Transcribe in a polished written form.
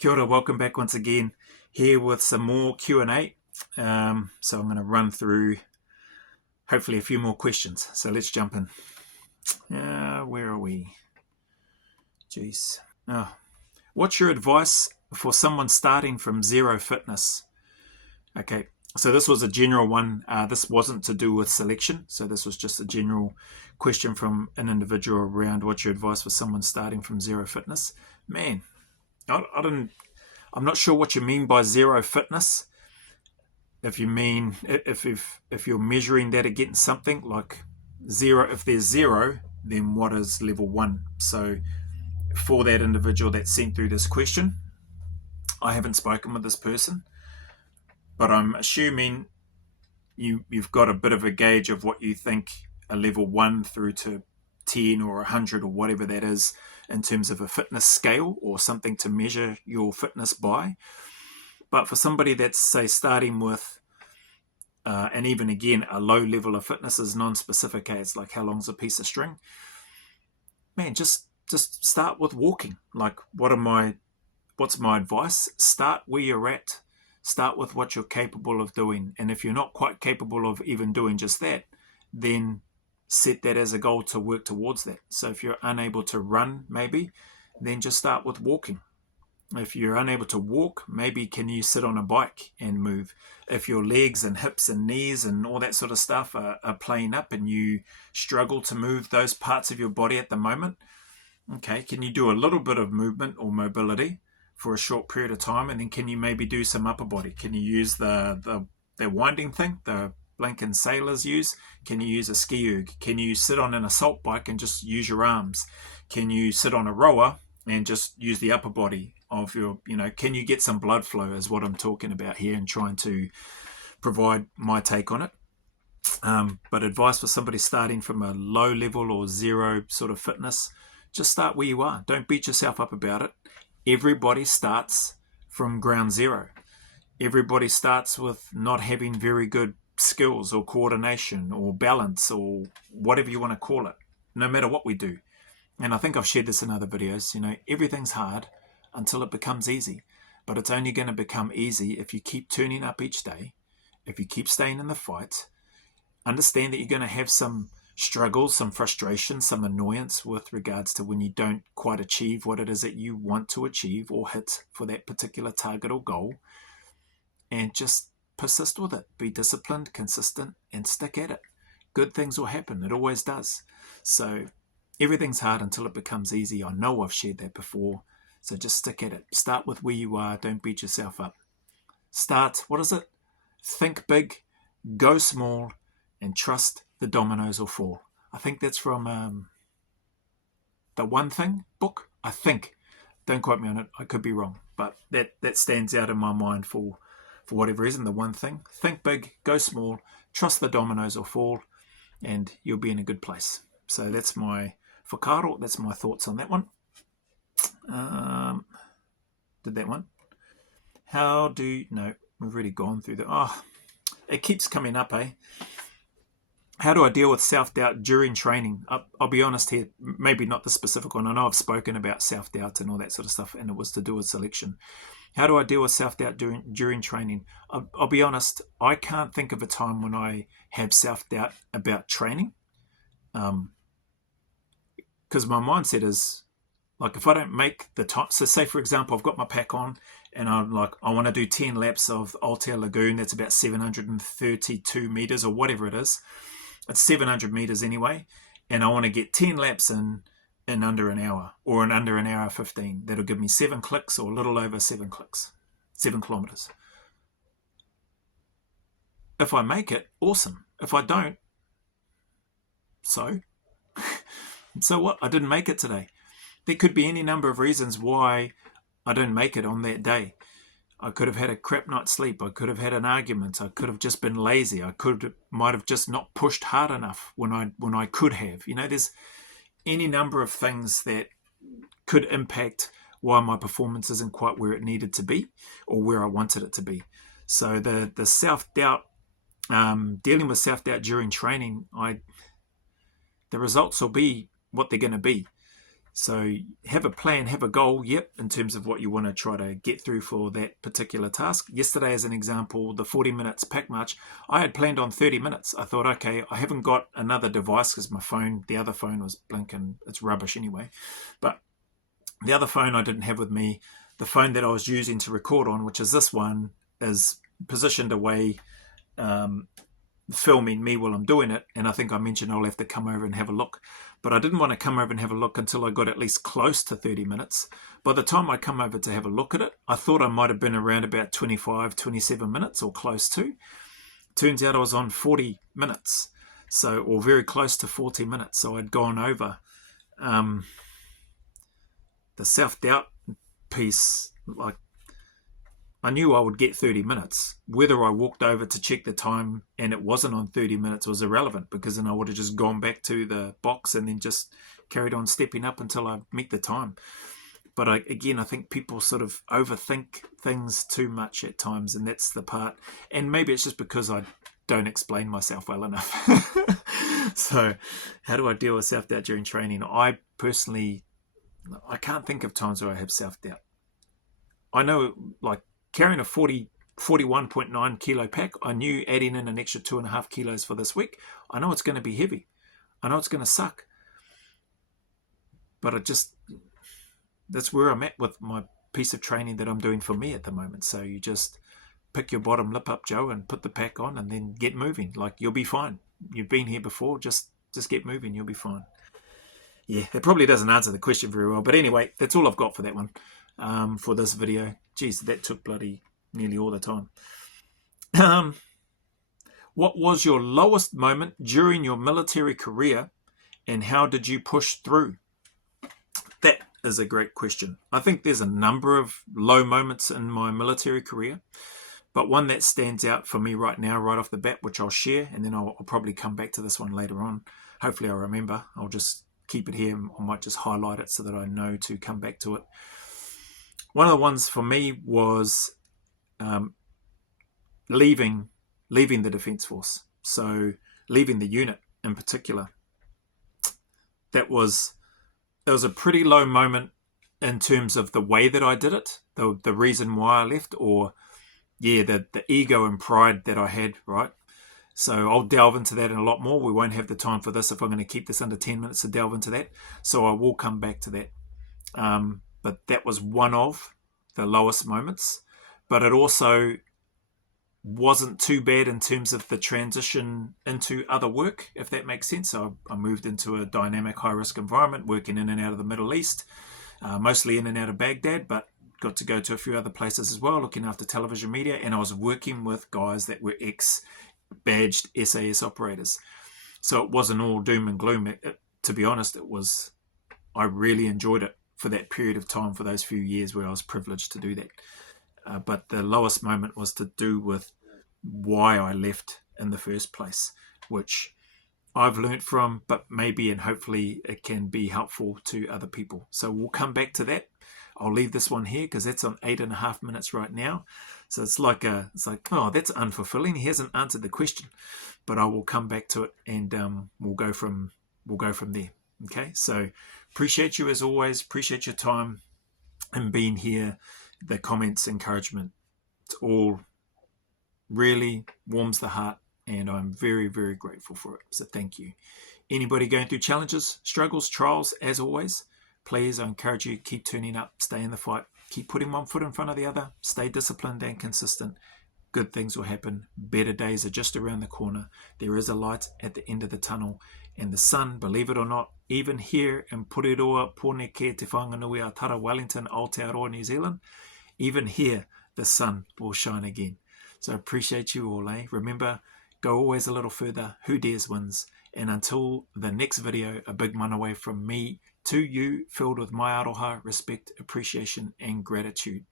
Kia ora, welcome back once again here with some more Q&A. So I'm going to run through hopefully a few more questions. So let's jump in. Where are we? Jeez. What's your advice for someone starting from zero fitness? Okay, so this was a general one. This wasn't to do with selection. So this was just a general question from an individual around what's your advice for someone starting from zero fitness. Man, I'm not sure what you mean by zero fitness. If you mean if you're measuring that against something like zero, if there's zero, then what is level one? So for that individual that sent through this question, I haven't spoken with this person, but I'm assuming you've got a bit of a gauge of what you think a level 1 through to 10 or 100 or whatever that is in terms of a fitness scale or something to measure your fitness by. But for somebody that's, say, starting with, and even again, a low level of fitness is non-specific, it's like how long's a piece of string? Man, just start with walking. Like, what's my advice? Start where you're at. Start with what you're capable of doing. And if you're not quite capable of even doing just that, then set that as a goal to work towards that. So if you're unable to run, maybe, then just start with walking. If you're unable to walk, maybe can you sit on a bike and move? If your legs and hips and knees and all that sort of stuff are playing up and you struggle to move those parts of your body at the moment, okay, can you do a little bit of movement or mobility for a short period of time? And then can you maybe do some upper body? Can you use the winding thing, the Blanken sailors use? Can you use a ski erg? Can you sit on an assault bike and just use your arms? Can you sit on a rower and just use the upper body of your, can you get some blood flow is what I'm talking about here and trying to provide my take on it. But advice for somebody starting from a low level or zero sort of fitness, just start where you are. Don't beat yourself up about it. Everybody starts from ground zero. Everybody starts with not having very good skills or coordination or balance or whatever you want to call it, no matter what we do. And I think I've shared this in other videos, everything's hard until it becomes easy. But it's only going to become easy if you keep turning up each day, if you keep staying in the fight. Understand that you're going to have some struggles, some frustration, some annoyance with regards to when you don't quite achieve what it is that you want to achieve or hit for that particular target or goal. And just persist with it. Be disciplined, consistent, and stick at it. Good things will happen. It always does. So everything's hard until it becomes easy. I know I've shared that before. So just stick at it. Start with where you are. Don't beat yourself up. Start, think big, go small, and trust the dominoes will fall. I think that's from the One Thing book. I think. Don't quote me on it. I could be wrong. But that stands out in my mind for whatever reason. The One Thing. Think big, go small, trust the dominoes will fall, and you'll be in a good place. So that's my whakaaro. That's my thoughts on that one. Did that one. No, we've already gone through that. It keeps coming up, How do I deal with self-doubt during training? I'll be honest here, maybe not the specific one. I know I've spoken about self-doubt and all that sort of stuff, and it was to do with selection. How do I deal with self-doubt during training? I'll be honest, I can't think of a time when I have self-doubt about training. Because my mindset is, like, if I don't make the time, so say, for example, I've got my pack on, and I'm like, I want to do 10 laps of Altair Lagoon. That's about 732 meters or whatever it is. It's 700 meters anyway. And I want to get 10 laps in under an hour or in under an hour 15. That'll give me 7 clicks or a little over 7 clicks, 7 kilometers. If I make it, awesome. If I don't, so what? I didn't make it today. There could be any number of reasons why I didn't make it on that day. I could have had a crap night's sleep. I could have had an argument. I could have just been lazy. Might have just not pushed hard enough when I could have. There's any number of things that could impact why my performance isn't quite where it needed to be or where I wanted it to be. So the self-doubt, dealing with self-doubt during training, the results will be what they're going to be. So have a plan, have a goal, yep, in terms of what you want to try to get through for that particular task. Yesterday, as an example, the 40 minutes pack march, I had planned on 30 minutes. I thought, okay, I haven't got another device because my phone, the other phone was blinking. It's rubbish anyway. But the other phone I didn't have with me, the phone that I was using to record on, which is this one, is positioned away, filming me while I'm doing it. And I think I mentioned I'll have to come over and have a look. But I didn't want to come over and have a look until I got at least close to 30 minutes. By the time I come over to have a look at it, I thought I might have been around about 25, 27 minutes or close to. Turns out I was on 40 minutes, so, or very close to 40 minutes. So I'd gone over. The self-doubt piece, like, I knew I would get 30 minutes. Whether I walked over to check the time and it wasn't on 30 minutes was irrelevant, because then I would have just gone back to the box and then just carried on stepping up until I meet the time. But again, I think people sort of overthink things too much at times, and that's the part. And maybe it's just because I don't explain myself well enough. So how do I deal with self-doubt during training? I personally, I can't think of times where I have self-doubt. I know, like, carrying a 41.9 kilo pack, I knew adding in an extra 2.5 kilos for this week, I know it's going to be heavy. I know it's going to suck. But that's where I'm at with my piece of training that I'm doing for me at the moment. So you just pick your bottom lip up, Joe, and put the pack on and then get moving. Like, you'll be fine. You've been here before. Just get moving. You'll be fine. Yeah, that probably doesn't answer the question very well. But anyway, that's all I've got for that one. For this video. Geez, that took bloody nearly all the time. What was your lowest moment during your military career, and how did you push through? That is a great question. I think there's a number of low moments in my military career, but one that stands out for me right now, right off the bat, which I'll share, and then I'll probably come back to this one later on. Hopefully I'll remember. I'll just keep it here. I might just highlight it so that I know to come back to it. One of the ones for me was leaving the Defence Force. So leaving the unit in particular. It was a pretty low moment in terms of the way that I did it, the reason why I left, or the ego and pride that I had, right? So I'll delve into that in a lot more. We won't have the time for this if I'm going to keep this under 10 minutes to delve into that. So I will come back to that. But that was one of the lowest moments. But it also wasn't too bad in terms of the transition into other work, if that makes sense. So I moved into a dynamic, high-risk environment, working in and out of the Middle East, mostly in and out of Baghdad, but got to go to a few other places as well, looking after television media. And I was working with guys that were ex-badged SAS operators. So it wasn't all doom and gloom. To be honest, I really enjoyed it for that period of time, for those few years where I was privileged to do that. But the lowest moment was to do with why I left in the first place, which I've learned from, but maybe and hopefully it can be helpful to other people. So we'll come back to that. I'll leave this one here because that's on 8.5 minutes right now. So it's like, oh, that's unfulfilling. He hasn't answered the question, but I will come back to it, and we'll go from there. Okay. So appreciate you as always. Appreciate your time and being here. The comments, encouragement, it all really warms the heart, and I'm very, very grateful for it. So thank you. Anybody going through challenges, struggles, trials, as always, please, I encourage you, keep turning up, stay in the fight, keep putting one foot in front of the other, stay disciplined and consistent. Good things will happen. Better days are just around the corner. There is a light at the end of the tunnel, and the sun, believe it or not, even here in Puriroa, Poneke, Te Whanganui, Atara, Wellington, Aotearoa, New Zealand, even here, the sun will shine again. So I appreciate you all, eh? Remember, go always a little further. Who dares wins. And until the next video, a big manawa from me to you, filled with my aroha, respect, appreciation, and gratitude.